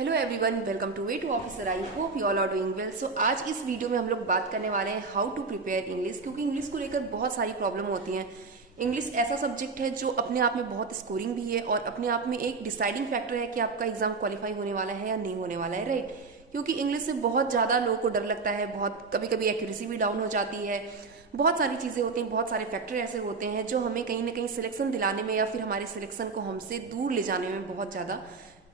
Hello everyone, welcome to way to officer. I hope you all are doing well. So आज इस video में हम लोग बात करने वाले हैं हाउ टू प्रिपेयर इंग्लिश, क्योंकि इंग्लिश को लेकर बहुत सारी प्रॉब्लम होती हैं। इंग्लिश ऐसा सब्जेक्ट है जो अपने आप में बहुत स्कोरिंग भी है और अपने आप में एक डिसाइडिंग फैक्टर है कि आपका एग्जाम क्वालिफाई होने वाला है या नहीं होने वाला है, राइट। क्योंकि इंग्लिश से बहुत ज़्यादा लोगों को डर लगता है, बहुत कभी कभी एक्यूरेसी भी डाउन हो जाती है, बहुत सारी चीज़ें होती हैं, बहुत सारे फैक्टर ऐसे होते हैं जो हमें कहीं ना कहीं सिलेक्शन दिलाने में या फिर हमारे सिलेक्शन को हमसे दूर ले जाने में बहुत ज़्यादा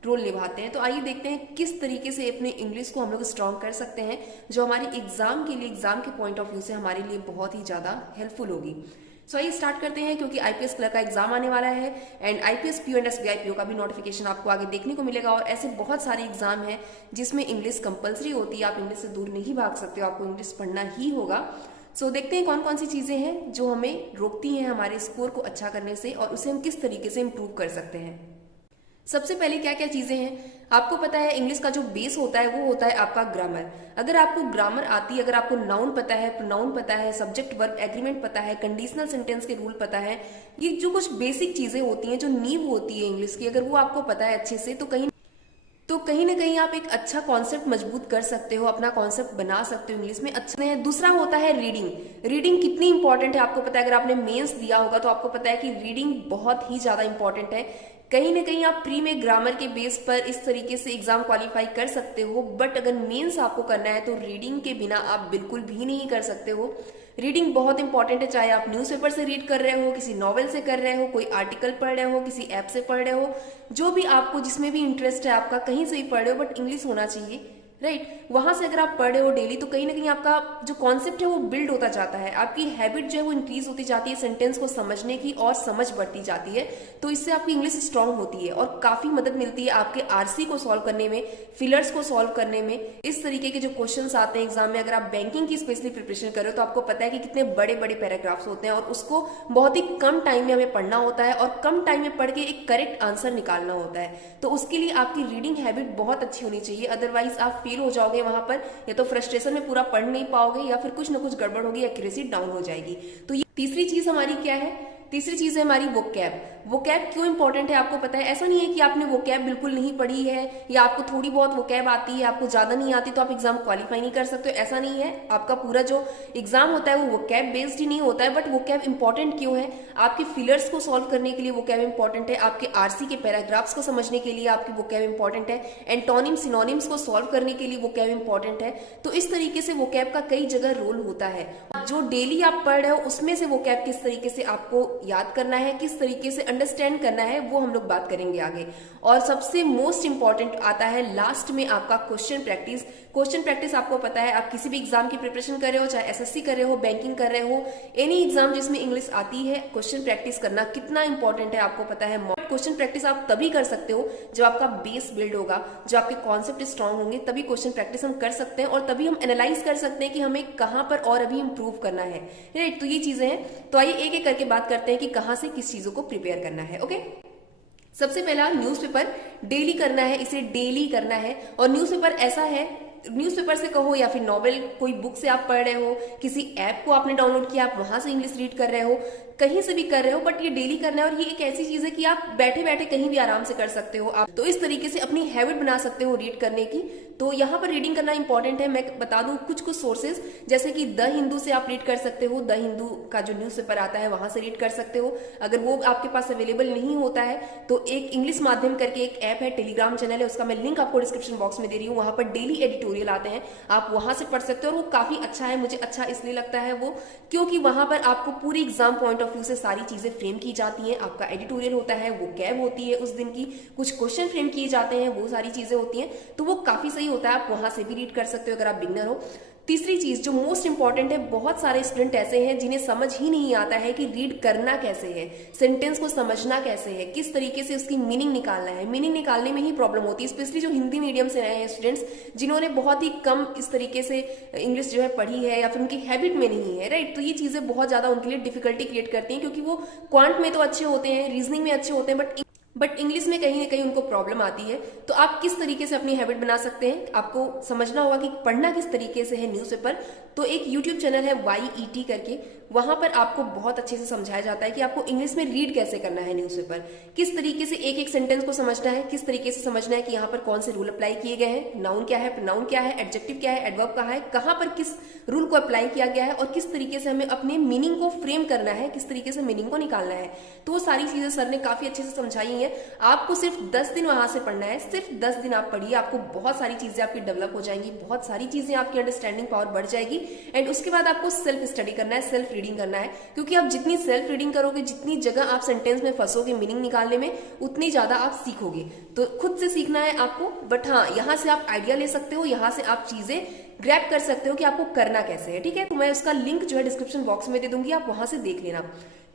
रोल निभाते हैं। तो आइए देखते हैं किस तरीके से अपने इंग्लिश को हम लोग स्ट्रॉन्ग कर सकते हैं, जो हमारी एग्जाम के लिए, एग्जाम के पॉइंट ऑफ व्यू से हमारे लिए बहुत ही ज़्यादा हेल्पफुल होगी। सो आइए स्टार्ट करते हैं, क्योंकि आईपीएस क्लर्क का एग्जाम आने वाला है and IPS PO and SBI PO का भी नोटिफिकेशन आपको आगे देखने को मिलेगा। और ऐसे बहुत सारे एग्जाम हैं जिसमें इंग्लिश कंपलसरी होती है, आप इंग्लिश से दूर नहीं भाग सकते हो, आपको इंग्लिश पढ़ना ही होगा। सो देखते हैं कौन कौन सी चीज़ें हैं जो हमें रोकती हैं हमारे स्कोर को अच्छा करने से और उसे हम किस तरीके से इम्प्रूव कर सकते हैं। सबसे पहले क्या क्या चीजें हैं, आपको पता है इंग्लिश का जो बेस होता है वो होता है आपका ग्रामर। अगर आपको ग्रामर आती है, अगर आपको नाउन पता है, प्रोनाउन पता है, सब्जेक्ट वर्ब एग्रीमेंट पता है, कंडीशनल सेंटेंस के रूल पता है, ये जो कुछ बेसिक चीजें होती हैं, जो नींव होती है इंग्लिश की, अगर वो आपको पता है अच्छे से, तो कहीं ना कहीं आप एक अच्छा कॉन्सेप्ट मजबूत कर सकते हो, अपना कॉन्सेप्ट बना सकते हो इंग्लिश में अच्छा है। दूसरा होता है रीडिंग। रीडिंग कितनी इंपॉर्टेंट है आपको पता है, अगर आपने मेंस दिया होगा तो आपको पता है कि रीडिंग बहुत ही ज्यादा इंपॉर्टेंट है। कहीं ना कहीं आप प्री में ग्रामर के बेस पर इस तरीके से एग्जाम क्वालिफाई कर सकते हो, बट अगर मेंस आपको करना है तो रीडिंग के बिना आप बिल्कुल भी नहीं कर सकते हो। रीडिंग बहुत इंपॉर्टेंट है, चाहे आप न्यूज़पेपर से रीड कर रहे हो, किसी नॉवेल से कर रहे हो, कोई आर्टिकल पढ़ रहे हो, किसी ऐप से पढ़ रहे हो, जो भी आपको जिसमें भी इंटरेस्ट है आपका, कहीं से भी पढ़ रहे हो, बट इंग्लिश होना चाहिए, राइट। वहां से अगर आप पढ़ रहे हो डेली तो कहीं ना कहीं आपका जो कॉन्सेप्ट है वो बिल्ड होता जाता है, आपकी हैबिट जो है वो इंक्रीज होती जाती है, सेंटेंस को समझने की और समझ बढ़ती जाती है। तो इससे आपकी इंग्लिश स्ट्रांग होती है और काफी मदद मिलती है आपके आरसी को सॉल्व करने में, फिलर्स को सॉल्व करने में। इस तरीके के जो क्वेश्चंस आते हैं एग्जाम में, अगर आप बैंकिंग की स्पेशली प्रिपरेशन कर रहे हो तो आपको पता है कि कितने बड़े बड़े पैराग्राफ्स होते हैं और उसको बहुत ही कम टाइम में हमें पढ़ना होता है और कम टाइम में पढ़ के एक करेक्ट आंसर निकालना होता है। तो उसके लिए आपकी रीडिंग हैबिट बहुत अच्छी होनी चाहिए, अदरवाइज आप फेल हो जाओगे वहां पर, या तो फ्रस्ट्रेशन में पूरा पढ़ नहीं पाओगे या फिर कुछ ना कुछ गड़बड़ होगी, एक्यूरेसी डाउन हो जाएगी। तो ये तीसरी चीज हमारी क्या है, तीसरी चीज है हमारी वोकैब। वोकैब क्यों इंपॉर्टेंट है आपको पता है, ऐसा नहीं है कि आपने वोकैब बिल्कुल नहीं पढ़ी है या आपको थोड़ी बहुत वोकैब आती है, आपको ज्यादा नहीं आती तो आप एग्जाम क्वालिफाई नहीं कर सकते, ऐसा नहीं है। आपका पूरा जो एग्जाम होता है वो वोकैब बेस्ड ही नहीं होता है, बट वोकैब इंपॉर्टेंट क्यों है, आपके फिलर्स को सॉल्व करने के लिए वोकैब इंपॉर्टेंट है, आपके आरसी के पैराग्राफ्स को समझने के लिए आपकी वोकैब इंपॉर्टेंट है, एंटोनिम सिनोनिम्स को सॉल्व करने के लिए वोकैब इंपॉर्टेंट है। तो इस तरीके से वोकैब का कई जगह रोल होता है। जो डेली आप पढ़ रहे हो उसमें से वोकैब किस तरीके से आपको याद करना है, किस तरीके से अंडरस्टैंड करना है, वो हम लोग बात करेंगे आगे। और सबसे मोस्ट इंपॉर्टेंट आता है लास्ट में आपका क्वेश्चन प्रैक्टिस। क्वेश्चन प्रैक्टिस आपको पता है, आप किसी भी एग्जाम की प्रिपरेशन कर रहे हो, चाहे एसएससी कर रहे हो, बैंकिंग कर रहे हो, एनी एग्जाम जिसमें इंग्लिश आती है, क्वेश्चन प्रैक्टिस करना कितना इंपॉर्टेंट है आपको पता है। क्वेश्चन प्रैक्टिस आप तभी कर सकते हो जब आपका बेस बिल्ड होगा, जब आपके कॉन्सेप्ट स्ट्रांग होंगे, तभी क्वेश्चन प्रैक्टिस हम कर सकते हैं और तभी हम एनालाइज कर सकते हैं कि हमें कहां पर और अभी इंप्रूव करना है, राइट। तो ये चीजें हैं, तो आइए एक एक करके बात करते हैं कि कहां से किस चीजों को प्रिपेयर करना है। ओके, सबसे पहला न्यूज़पेपर डेली करना है, इसे डेली करना है। और न्यूज़पेपर ऐसा है, न्यूज़पेपर से कहो या फिर नॉवेल, कोई बुक से आप पढ़ रहे हो, किसी ऐप को आपने डाउनलोड किया, आप वहां से इंग्लिश रीड कर रहे हो, कहीं से भी कर रहे हो, बट ये डेली करना है। और ये एक ऐसी चीज है कि आप बैठे बैठे कहीं भी आराम से कर सकते हो, आप तो इस तरीके से अपनी हैबिट बना सकते हो रीड करने की। तो यहाँ पर रीडिंग करना इंपॉर्टेंट है। मैं बता दूं कुछ कुछ सोर्सेज, जैसे कि द हिंदू से आप रीड कर सकते हो, द हिंदू का जो न्यूज़पेपर आता है वहां से रीड कर सकते हो। अगर वो आपके पास अवेलेबल नहीं होता है तो एक इंग्लिश माध्यम करके एक ऐप है, टेलीग्राम चैनल है, उसका मैं लिंक आपको डिस्क्रिप्शन बॉक्स में दे रही हूँ, वहां पर डेली एडिटोरियल आते हैं, आप वहां से पढ़ सकते हो। और वो काफी अच्छा है, मुझे अच्छा इसलिए लगता है वो, क्योंकि वहां पर आपको पूरी एग्जाम पॉइंट ऑफ व्यू से सारी चीजें फ्रेम की जाती हैं, आपका एडिटोरियल होता है, वो कैब होती है उस दिन की, कुछ क्वेश्चन फ्रेम किए जाते हैं, वो सारी चीजें होती हैं, तो वो काफी सही होता है, आप वहां से भी रीड कर सकते हो अगर आप बिगनर हो। तीसरी चीज जो मोस्ट इंपॉर्टेंट है, बहुत सारे स्टूडेंट ऐसे हैं जिन्हें समझ ही नहीं आता है कि रीड करना कैसे है, सेंटेंस को समझना कैसे है, किस तरीके से उसकी मीनिंग निकालना है। मीनिंग निकालने में ही प्रॉब्लम होती है, स्पेशली जो हिंदी मीडियम से आए हैं स्टूडेंट्स, जिन्होंने बहुत ही कम इस तरीके से इंग्लिश जो है पढ़ी है या फिर उनकी हैबिट में नहीं है, राइट। तो ये चीजें बहुत ज्यादा उनके लिए डिफिकल्टी क्रिएट करती हैं, क्योंकि वो क्वांट में तो अच्छे होते हैं, रीजनिंग में अच्छे होते हैं, बट इंग्लिश में कहीं ना कहीं उनको प्रॉब्लम आती है। तो आप किस तरीके से अपनी हैबिट बना सकते हैं, आपको समझना होगा कि पढ़ना किस तरीके से है न्यूज़पेपर। तो एक यूट्यूब चैनल है YET करके, वहां पर आपको बहुत अच्छे से समझाया जाता है कि आपको इंग्लिश में रीड कैसे करना है न्यूज़पेपर, किस तरीके से एक एक सेंटेंस को समझना है, किस तरीके से समझना है कि यहाँ पर कौन से रूल अप्लाई किए गए हैं, नाउन क्या है, प्रोनाउन क्या है, एडजेक्टिव क्या है, एडवर्ब कहाँ है, कहाँ पर किस रूल को अप्लाई किया गया है, और किस तरीके से हमें अपने मीनिंग को फ्रेम करना है, किस तरीके से मीनिंग को निकालना है। तो वो सारी चीजें सर ने काफी अच्छे से समझाई है। आपको सिर्फ 10 दिन वहां से पढ़ना है, सिर्फ 10 दिन आप पढ़िए, आपको बहुत सारी चीजें आपकी डेवलप हो जाएंगी, बहुत सारी चीजें आपकी अंडरस्टैंडिंग पावर बढ़ जाएगी। एंड उसके बाद आपको सेल्फ स्टडी करना है, सेल्फ रीडिंग करना है, क्योंकि आप जितनी सेल्फ रीडिंग करोगे, जितनी जगह आप सेंटेंस में फंसोगे मीनिंग निकालने में, उतनी ज्यादा आप सीखोगे। तो खुद से सीखना है आपको। बट हाँ, यहाँ से आप आइडिया ले सकते हो, यहाँ से आप चीजें ग्रैब कर सकते हो कि आपको करना कैसे है। ठीक है, तो मैं उसका लिंक जो है डिस्क्रिप्शन बॉक्स में दे दूंगी, आप वहां से देख लेना।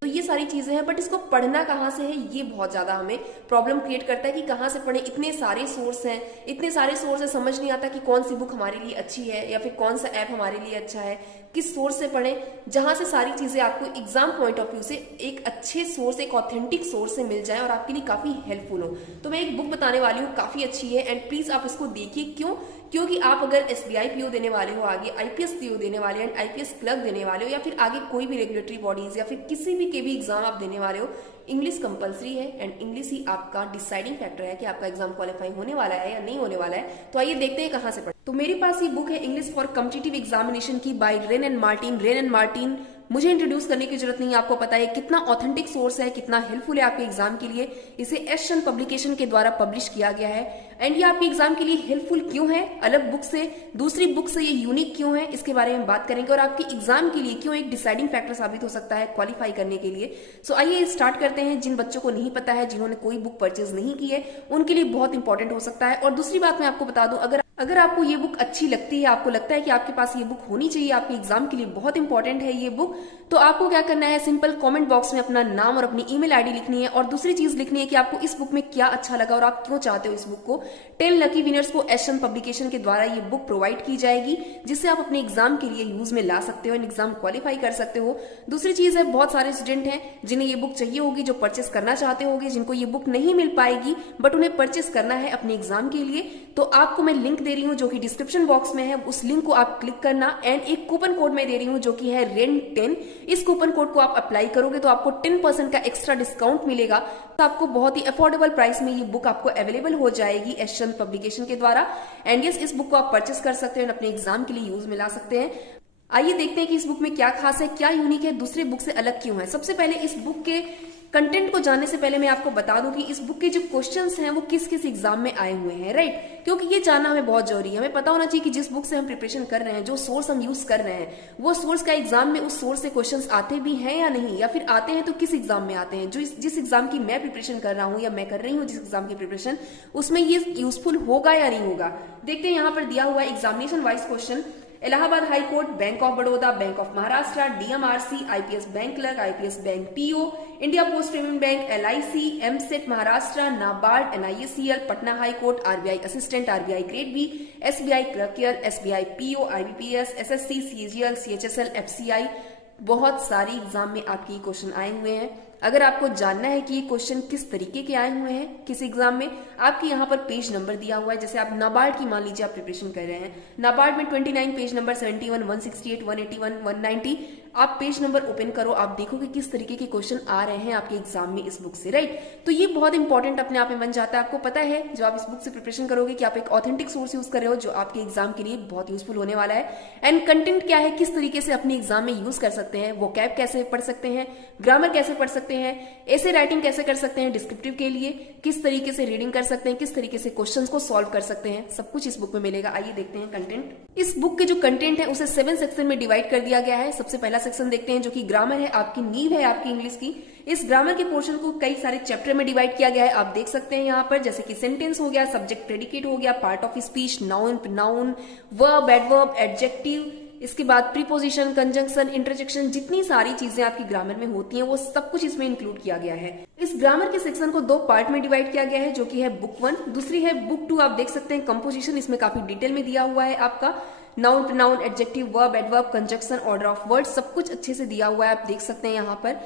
तो ये सारी चीजें हैं, बट इसको पढ़ना कहाँ से है, ये बहुत ज्यादा हमें प्रॉब्लम क्रिएट करता है कि कहाँ से पढ़े। इतने सारे सोर्स हैं, इतने सारे सोर्स है, समझ नहीं आता कि कौन सी बुक हमारे लिए अच्छी है या फिर कौन सा ऐप हमारे लिए अच्छा है, किस सोर्स से पढ़ें जहां से सारी चीजें आपको एग्जाम पॉइंट ऑफ व्यू से एक अच्छे सोर्स, एक ऑथेंटिक सोर्स से मिल जाए और आपके लिए काफी हेल्पफुल हो। तो मैं एक बुक बताने वाली हूँ, काफी अच्छी है, एंड प्लीज आप इसको देखिए। क्यों? क्योंकि आप अगर SBI PO देने वाले हो, आगे IPS PO देने वाले हो, एंड IPS क्लर्क देने वाले हो, या फिर आगे कोई भी रेगुलेटरी बॉडीज या फिर किसी भी के भी एग्जाम आप देने वाले हो, इंग्लिश कंपलसरी है। एंड इंग्लिश ही आपका डिसाइडिंग फैक्टर है कि आपका एग्जाम क्वालिफाई होने वाला है या नहीं होने वाला है। तो आइए देखते हैं कहाँ से पढ़ें। तो मेरे पास ये बुक है इंग्लिश फॉर कॉम्पिटिटिव एग्जामिनेशन की, by Wren and Martin. Wren and Martin मुझे इंट्रोड्यूस करने की जरूरत नहीं है, आपको पता है कितना ऑथेंटिक सोर्स है, कितना हेल्पफुल है आपके एग्जाम के लिए। इसे एशन पब्लिकेशन के द्वारा पब्लिश किया गया है। एंड ये आपके एग्जाम के लिए हेल्पफुल क्यों है, अलग बुक से, दूसरी बुक से ये यूनिक क्यों है, इसके बारे में बात करेंगे। और आपके एग्जाम के लिए क्यों एक डिसाइडिंग फैक्टर साबित हो सकता है क्वालिफाई करने के लिए। सो आइए स्टार्ट करते हैं। जिन बच्चों को नहीं पता है, जिन्होंने कोई बुक परचेज नहीं की है, उनके लिए बहुत इंपॉर्टेंट हो सकता है। और दूसरी बात मैं आपको बता दूं, अगर आपको ये बुक अच्छी लगती है, आपको लगता है कि आपके पास ये बुक होनी चाहिए, आपके एग्जाम के लिए बहुत इंपॉर्टेंट है ये बुक, तो आपको क्या करना है, सिंपल कमेंट बॉक्स में अपना नाम और अपनी ईमेल आईडी लिखनी है। और दूसरी चीज लिखनी है कि आपको इस बुक में क्या अच्छा लगा और आप क्यों चाहते हो इस बुक को। 10 लकी विनर्स को एशन पब्लिकेशन के द्वारा ये बुक प्रोवाइड की जाएगी, जिससे आप अपने एग्जाम के लिए यूज में ला सकते हो, एग्जाम क्वालिफाई कर सकते हो। दूसरी चीज है, बहुत सारे स्टूडेंट हैं जिन्हें ये बुक चाहिए होगी, जो परचेस करना चाहते होंगे, जिनको ये बुक नहीं मिल पाएगी बट उन्हें परचेस करना है अपने एग्जाम के लिए। तो आपको मैं लिंक दे रही हूँ जो कि डिस्क्रिप्शन बॉक्स में है, उस लिंक को आप क्लिक करना। एंड एक कूपन कोड मैं दे रही हूँ जो कि है REN10। इस कूपन कोड को आप अप्लाई करोगे तो आपको 10% का एक्स्ट्रा डिस्काउंट मिलेगा। तो आपको बहुत ही अफोर्डेबल प्राइस में ये बुक आपको अवेलेबल हो जाएगी एशन पब्लिकेशन के द्वारा। एंड यस, इस बुक को आप परचेस कर सकते हैं और अपने एग्जाम के लिए यूज में ला सकते हैं। आइए देखते हैं कि इस बुक में क्या खास है, क्या यूनिक है, दूसरे बुक से अलग क्यों है। सबसे पहले इस बुक के कंटेंट को जानने से पहले मैं आपको बता दूं कि इस बुक के जो क्वेश्चंस हैं वो किस किस एग्जाम में आए हुए हैं, राइट। क्योंकि ये जानना हमें बहुत जरूरी है। हमें पता होना चाहिए कि जिस बुक से हम प्रिपरेशन कर रहे हैं, जो सोर्स हम यूज कर रहे हैं, वो सोर्स का एग्जाम में उस सोर्स से क्वेश्चंस आते भी हैं या नहीं, या फिर आते हैं तो किस एग्जाम में आते हैं। जो जिस एग्जाम की मैं प्रिपरेशन कर रहा हूँ या मैं कर रही हूँ जिस एग्जाम की प्रिपरेशन, उसमें ये यूजफुल होगा या नहीं होगा। देखते हैं, यहाँ पर दिया हुआ है examination wise question. Allahabad high court, bank of Baroda, bank of Maharashtra, DMRC, IPS bank clerk, IPS bank PO, India post payment bank, LIC, MSET Maharashtra, NABARD, NISCL, Patna high court, RBI assistant, RBI grade B, SBI क्लर्कियर, SBI PO, IBPS, SSC, CGL, CHSL, FCI। बहुत सारी exam में आपके question आए हुए हैं। अगर आपको जानना है कि ये क्वेश्चन किस तरीके के आए हुए हैं किस एग्जाम में, आपके यहाँ पर पेज नंबर दिया हुआ है। जैसे आप नाबार्ड की मान लीजिए आप प्रिपरेशन कर रहे हैं, नाबार्ड में 29 पेज नंबर 71, 168, 181, 190, आप पेज नंबर ओपन करो, आप देखो कि किस तरीके के क्वेश्चन आ रहे हैं आपके एग्जाम में इस बुक से, राइट। तो ये बहुत इंपॉर्टेंट अपने आप में बन जाता है। आपको पता है जब आप इस बुक से प्रिपरेशन करोगे कि आप एक ऑथेंटिक सोर्स यूज कर रहे हो जो आपके एग्जाम के लिए बहुत यूजफुल होने वाला है। एंड कंटेंट क्या है, किस तरीके से अपने एग्जाम में यूज कर सकते हैं, वो कैब कैसे पढ़ सकते हैं, ग्रामर कैसे पढ़ सकते हैं, ऐसे राइटिंग कैसे कर सकते हैं, डिस्क्रिप्टिव के लिए किस तरीके से रीडिंग कर सकते हैं, किस तरीके से क्वेश्चंस को सॉल्व कर सकते हैं, सब कुछ इस बुक में मिलेगा। आइए देखते हैं कंटेंट। इस बुक के जो कंटेंट है उसे 7 सेक्शन में डिवाइड कर दिया गया है। सबसे पहला सेक्शन देखते हैं जो कि ग्रामर है, आपकी नींव है आपकी इंग्लिश की। इस ग्रामर के पोर्शन को कई सारे चैप्टर में डिवाइड किया गया है, आप देख सकते हैं यहाँ पर, जैसे कि सेंटेंस हो गया, सब्जेक्ट प्रेडिकेट हो गया, part of speech, noun, pronoun, verb, adverb, adjective, इसके बाद प्रीपोजिशन, कंजंक्शन, इंटरजेक्शन, जितनी सारी चीजें आपकी ग्रामर में होती हैं वो सब कुछ इसमें इंक्लूड किया गया है। इस ग्रामर के सेक्शन को 2 पार्ट में डिवाइड किया गया है, जो कि है बुक 1, दूसरी है बुक 2। आप देख सकते हैं कंपोजिशन इसमें काफी डिटेल में दिया हुआ है आपका, noun, pronoun, adjective, verb, adverb, conjunction, order of word, सब कुछ अच्छे से दिया हुआ है, आप देख सकते हैं यहाँ पर।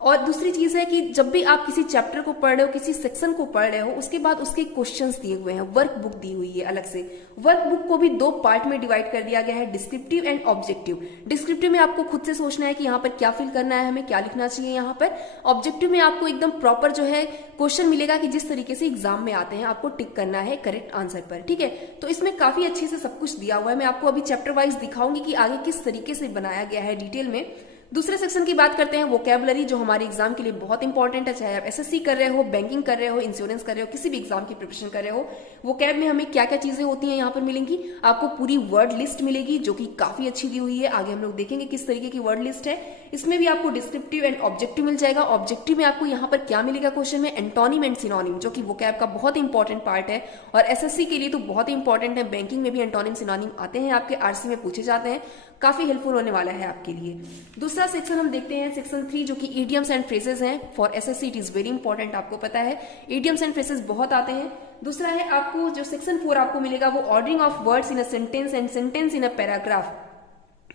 और दूसरी चीज है कि जब भी आप किसी चैप्टर को पढ़ रहे हो, किसी सेक्शन को पढ़ रहे हो, उसके बाद उसके क्वेश्चंस दिए हुए हैं, वर्क बुक दी हुई है अलग से। वर्क बुक को भी दो पार्ट में डिवाइड कर दिया गया है, डिस्क्रिप्टिव एंड ऑब्जेक्टिव। डिस्क्रिप्टिव में आपको खुद से सोचना है कि यहाँ पर क्या फिल करना है, हमें क्या लिखना चाहिए यहाँ पर। ऑब्जेक्टिव में आपको एकदम प्रॉपर जो है क्वेश्चन मिलेगा कि जिस तरीके से एग्जाम में आते हैं, आपको टिक करना है करेक्ट आंसर पर, ठीक है। तो इसमें काफी अच्छे से सब कुछ दिया हुआ है। मैं आपको अभी चैप्टर वाइज दिखाऊंगी कि आगे किस तरीके से बनाया गया है डिटेल में। दूसरे सेक्शन की बात करते हैं, वोकैबुलरी, जो हमारे एग्जाम के लिए बहुत इंपॉर्टेंट है। चाहे आप एसएससी कर रहे हो, बैंकिंग कर रहे हो, इंश्योरेंस कर रहे हो, किसी भी एग्जाम की प्रिपरेशन कर रहे हो, वोकैब में हमें क्या क्या चीजें होती हैं यहाँ पर मिलेंगी। आपको पूरी वर्ड लिस्ट मिलेगी जो कि काफी अच्छी दी हुई है। आगे हम लोग देखेंगे किस तरीके की वर्ड लिस्ट है। इसमें भी आपको डिस्क्रिप्टिव एंड ऑब्जेक्टिव मिल जाएगा। ऑब्जेक्टिव में आपको यहाँ पर क्या मिलेगा क्वेश्चन में, एंटोनिम एंड सिनोनिम, जो कि वोकैब का बहुत इंपॉर्टेंट पार्ट है और एसएससी के लिए तो बहुत इंपॉर्टेंट है। बैंकिंग में भी एंटोनिम सिनोनिम आते हैं, आपके आरसी में पूछे जाते हैं, काफी हेल्पफुल होने वाला है आपके लिए। दूसरा सेक्शन हम देखते हैं, सेक्शन 3, जो कि इडियम्स एंड फ्रेजेस हैं। For SSC it is very important, आपको पता है इडियम्स एंड फ्रेजेस बहुत आते हैं। दूसरा है आपको जो सेक्शन 4 आपको मिलेगा वो ordering of words in a sentence and sentence in a paragraph.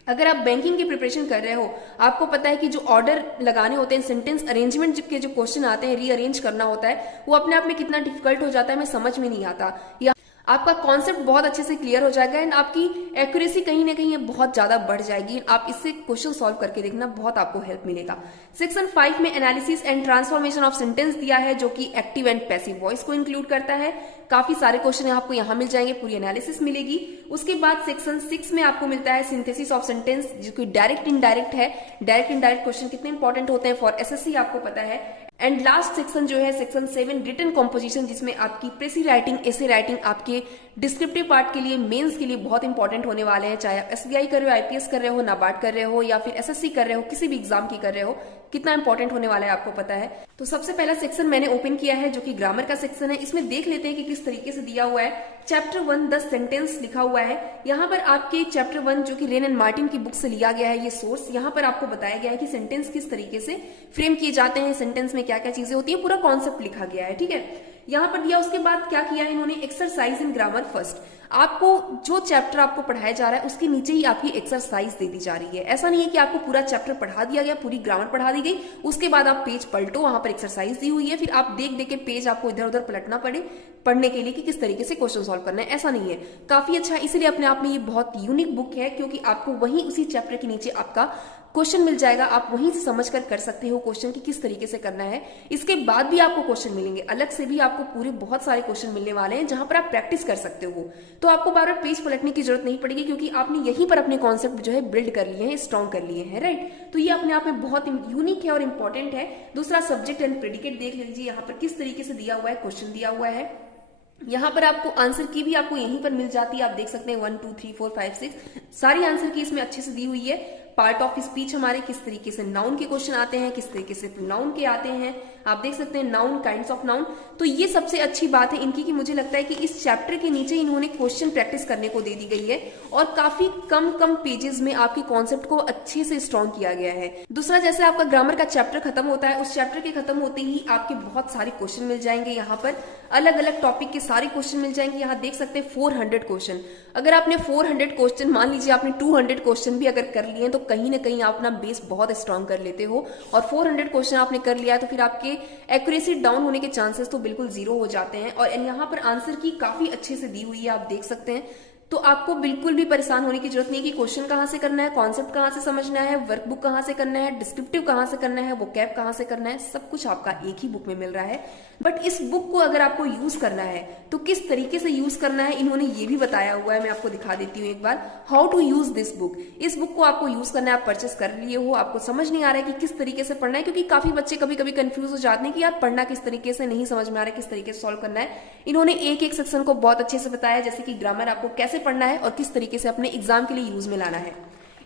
अगर आप बैंकिंग की प्रिपरेशन कर रहे हो, आपको पता है कि जो ऑर्डर लगाने होते हैं, सेंटेंस अरेंजमेंट के जो क्वेश्चन आते हैं, रीअरेंज करना होता है, वो अपने आप में कितना डिफिकल्ट हो जाता है, हमें समझ में नहीं आता। या आपका कॉन्सेप्ट बहुत अच्छे से क्लियर हो जाएगा एंड आपकी एक्यूरेसी कहीं ना कहीं बहुत ज्यादा बढ़ जाएगी। आप इससे क्वेश्चन सॉल्व करके देखना, बहुत आपको हेल्प मिलेगा। सेक्शन 5 में analysis and transformation of sentence दिया है, जो कि एक्टिव एंड पैसिव वॉइस को इंक्लूड करता है। काफी सारे क्वेश्चन आपको यहाँ मिल जाएंगे, पूरी एनालिसिस मिलेगी। उसके बाद सेक्शन 6 में आपको मिलता है सिंथेसिस ऑफ सेंटेंस, जो कि डायरेक्ट इनडायरेक्ट है। डायरेक्ट इनडायरेक्ट क्वेश्चन कितने इंपॉर्टेंट होते हैं फॉर एसएससी आपको पता है। एंड लास्ट सेक्शन जो है सेक्शन 7, रिटन कॉम्पोजिशन, जिसमें आपकी प्रेसी राइटिंग, एसे राइटिंग आपके डिस्क्रिप्टिव पार्ट के लिए, मेंस के लिए बहुत इंपॉर्टेंट होने वाले हैं। चाहे आप एसबीआई कर रहे हो, आईपीएस कर रहे हो, नाबार्ड कर रहे हो, या फिर एसएससी कर रहे हो, किसी भी एग्जाम की कर रहे हो, कितना इंपॉर्टेंट होने वाला है आपको पता है। तो सबसे पहला सेक्शन मैंने ओपन किया है, जो कि ग्रामर का सेक्शन है। इसमें देख लेते हैं कि किस तरीके से दिया हुआ है। चैप्टर 1 10 सेंटेंस लिखा हुआ है। यहाँ पर आपके चैप्टर 1 जो कि रेन एंड मार्टिन की बुक से लिया गया है, ये सोर्स, यहाँ पर आपको बताया गया है कि सेंटेंस किस तरीके से फ्रेम किए जाते हैं, सेंटेंस में क्या क्या चीजें होती है, पूरा कॉन्सेप्ट लिखा गया है, ठीक है। यहाँ पर दिया, उसके बाद क्या किया है इन्होंने, एक्सरसाइज इन ग्रामर फर्स्ट। आपको जो चैप्टर आपको पढ़ाया जा रहा है उसके नीचे ही आपकी एक्सरसाइज दे दी जा रही है। ऐसा नहीं है कि आपको पूरा चैप्टर पढ़ा दिया गया, पूरी ग्रामर पढ़ा दी गई, उसके बाद आप पेज पलटो, वहां पर एक्सरसाइज दी हुई है, फिर आप देख देख के पेज आपको इधर उधर पलटना पड़े पढ़ने के लिए कि किस तरीके से क्वेश्चन सॉल्व करना है। ऐसा नहीं है, काफी अच्छा, इसलिए अपने आप में ये बहुत यूनिक बुक है, क्योंकि आपको वहीं उसी चैप्टर के नीचे आपका क्वेश्चन मिल जाएगा। आप वहीं से समझ कर सकते हो क्वेश्चन की किस तरीके से करना है। इसके बाद भी आपको क्वेश्चन मिलेंगे, अलग से भी आपको पूरे बहुत सारे क्वेश्चन मिलने वाले हैं, जहां पर आप प्रैक्टिस कर सकते हो। तो आपको बार बार पेज पलटने की जरूरत नहीं पड़ेगी, क्योंकि आपने यहीं पर अपने कॉन्सेप्ट जो है बिल्ड कर लिए हैं, स्ट्रॉन्ग कर लिए हैं, राइट। तो ये अपने आप में बहुत यूनिक है और इंपॉर्टेंट है। दूसरा, सब्जेक्ट एंड प्रेडिकेट देख लीजिए, यहाँ पर किस तरीके से दिया हुआ है, क्वेश्चन दिया हुआ है। यहाँ पर आपको आंसर की भी आपको यहीं पर मिल जाती है, आप देख सकते हैं 1 2 3 4 5 6 सारी आंसर की इसमें अच्छे से दी हुई है। पार्ट ऑफ स्पीच हमारे किस तरीके से नाउन के क्वेश्चन आते हैं, किस तरीके से प्रोनाउन के आते हैं, आप देख सकते हैं नाउन, काइंड्स ऑफ नाउन। तो ये सबसे अच्छी बात है इनकी कि मुझे लगता है कि इस चैप्टर के नीचे इन्होंने क्वेश्चन प्रैक्टिस करने को दे दी गई है और काफी कम पेजेस में आपके कॉन्सेप्ट को अच्छे से स्ट्रॉन्ग किया गया है। दूसरा, जैसे आपका ग्रामर का चैप्टर खत्म होता है, उस चैप्टर के खत्म होते ही आपके बहुत सारे क्वेश्चन मिल जाएंगे। यहाँ पर अलग अलग टॉपिक के सारे क्वेश्चन मिल जाएंगे। यहाँ देख सकते हैं 400 क्वेश्चन। अगर आपने 400 क्वेश्चन, मान लीजिए आपने 200 क्वेश्चन भी अगर कर लिए तो कहीं ना कहीं आप अपना बेस बहुत स्ट्रॉन्ग कर लेते हो। और 400 क्वेश्चन आपने कर लिया तो फिर आपके एक्यूरेसी डाउन होने के चांसेस तो बिल्कुल जीरो हो जाते हैं। और यहाँ पर आंसर की काफी अच्छे से दी हुई है, आप देख सकते हैं। तो आपको बिल्कुल भी परेशान होने की जरूरत नहीं है कि क्वेश्चन कहाँ से करना है, कॉन्सेप्ट कहाँ से समझना है, वर्कबुक कहाँ से करना है, डिस्क्रिप्टिव कहाँ से करना है, वोकैब कहाँ से करना है, सब कुछ आपका एक ही बुक में मिल रहा है। बट इस बुक को अगर आपको यूज करना है तो किस तरीके से यूज करना है इन्होंने ये भी बताया हुआ है। मैं आपको दिखा देती हूँ एक बार, how to use this book. इस बुक को आपको यूज करना है, आप परचेस कर लिए हो, आपको समझ नहीं आ रहा है कि किस तरीके से पढ़ना है, क्योंकि काफी बच्चे कभी कभी कंफ्यूज हो जाते हैं कि यार पढ़ना किस तरीके से, नहीं समझ में आ रहा है किस तरीके से सॉल्व करना है। इन्होंने एक एक सेक्शन को बहुत अच्छे से बताया, जैसे कि ग्रामर आपको कैसे पढ़ना है और किस तरीके से अपने एग्जाम के लिए यूज में लाना है।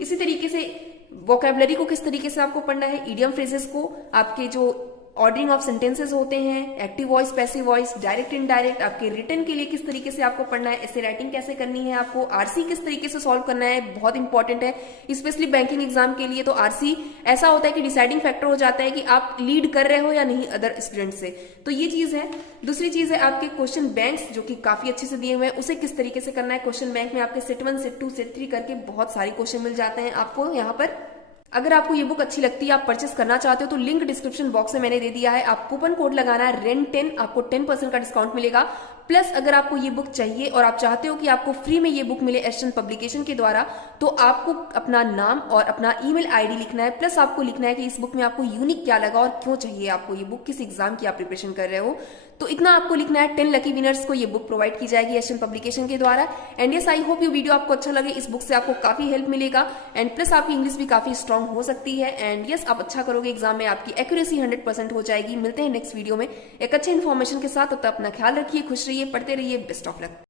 इसी तरीके से वोकैबुलरी को किस तरीके से आपको पढ़ना है, इडियम फ्रेजेस को, आपके जो ऑर्डरिंग ऑफ सेंटेंसेस होते हैं, active voice, passive voice, direct indirect, आपके रिटन के लिए किस तरीके से आपको पढ़ना है, ऐसे राइटिंग कैसे करनी है, आपको आरसी किस तरीके से सॉल्व करना है, बहुत इंपॉर्टेंट है स्पेशली बैंकिंग एग्जाम के लिए। तो आरसी ऐसा होता है कि डिसाइडिंग फैक्टर हो जाता है कि आप लीड कर रहे हो या नहीं अदर स्टूडेंट से, तो ये चीज है। दूसरी चीज है आपके क्वेश्चन बैंक्स, जो कि काफी अच्छे से दिए हुए हैं, उसे किस तरीके से करना है। क्वेश्चन बैंक में आपके सेट 1 सेट 2 सेट 3 करके बहुत सारे क्वेश्चन मिल जाते हैं आपको यहाँ पर। अगर आपको ये बुक अच्छी लगती है, आप परचेस करना चाहते हो, तो लिंक डिस्क्रिप्शन बॉक्स में मैंने दे दिया है। आप कूपन कोड लगाना है REN10, आपको 10% का डिस्काउंट मिलेगा। प्लस अगर आपको ये बुक चाहिए और आप चाहते हो कि आपको फ्री में ये बुक मिले एशियन पब्लिकेशन के द्वारा, तो आपको अपना नाम और अपना ईमेल आईडी लिखना है। प्लस आपको लिखना है कि इस बुक में आपको यूनिक क्या लगा और क्यों चाहिए आपको ये बुक, किस एग्जाम की आप प्रिपरेशन कर रहे हो। तो इतना आपको लिखना है। 10 लकी विनर्स को ये बुक प्रोवाइड की जाएगी एशियन पब्लिकेशन के द्वारा। एंड यस, आई होप ये वीडियो आपको अच्छा लगे। इस बुक से आपको काफी हेल्प मिलेगा एंड प्लस आपकी इंग्लिश भी काफी स्ट्रांग हो सकती है। एंड यस, आप अच्छा करोगे एग्जाम में, आपकी एक्यूरेसी 100% हो जाएगी। मिलते हैं नेक्स्ट वीडियो में एक अच्छे इन्फॉर्मेशन के साथ। तब तक अपना ख्याल रखिए, खुश रहिए, पढ़ते रहिए। Best of luck.